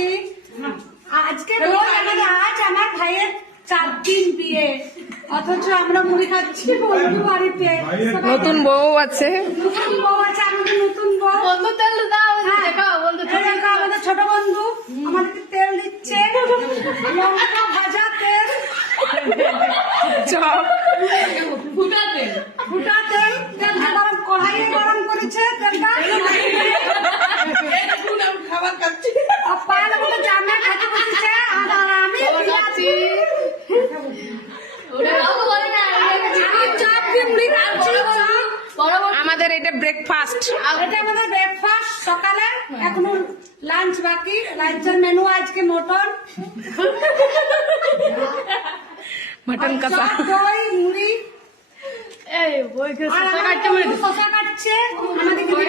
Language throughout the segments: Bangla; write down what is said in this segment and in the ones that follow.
আছি। আজকে আজ আমার ভাইয়ের 4 দিন বিয়ে, অথচ আমরা মুড়ি খাচ্ছি বন্ধু বাড়িতে। নতুন বউ আছে, নতুন বউ আছে, আমাদের নতুন বউ। আমাদের ছোট বন্ধু আমাদেরকে তেল দিচ্ছে, লঙ্কা ভাজা তেল, চপ, ফুটা তেল, তেলটা গরম কড়াইয়ে গরম করেছে তেলটা। খাবার খাচ্ছি, পায়ের মতো জামা খেতে বসেছে, আর আমি খাচ্ছি। চপ দিয়ে মুড়ি খাচ্ছি। আমাদের এটা ব্রেকফাস্ট। এটা আমাদের ব্রেকফাস্ট সকালে, এখনো লাঞ্চ বাকি। লাঞ্চের মেনু আজকে মটন, মটন কষা, চপ, দই, মুড়ি। শশা কাটছে আমাদেরকে দিবে।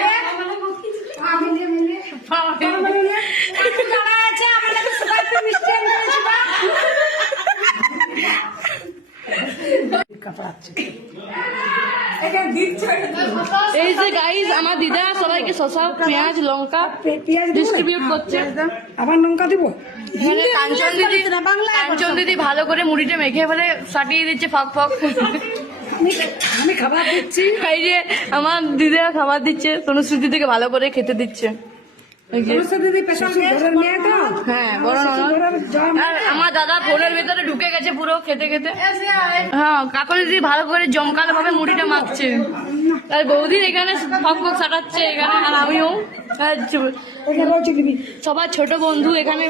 দাঁড়ায় আছে, আমাদেরকে সবাই একটু মিষ্টি এনে দিয়েছে বা। এটা দিচ্ছে। এই যে গাইজ আমার দিদা সবাইকে শসা পেঁয়াজ লঙ্কা পেঁয়াজ ডিস্ট্রিবিউট করছে। আবার লঙ্কা দিব। এখানে কাঞ্চন দিদি ভালো করে মুড়িটা মেখে ফেলে সাটিয়ে দিচ্ছে ফাঁক ফাঁক। আমি খাবার দিচ্ছি। এই যে আমার দিদা খাবার দিচ্ছে, তনুশ্রী দিদিকে ভালো করে খেতে দিচ্ছে। এই যে দিদি স্পেশাল ঘরের মেয়ে তো। হ্যাঁ বড় ননদ। আর আমার দাদা ফোনের ভিতরে ঢুকে গেছে পুরো খেতে খেতে। হ্যাঁ কাকলি দিদি ভালো করে জমকালো ভাবে মুড়িটা মাখছে, আর বৌদি এখানে ফক ফক সাটাচ্ছে এখানে, আর আমিও। আর সবার ছোট বন্ধু এখানে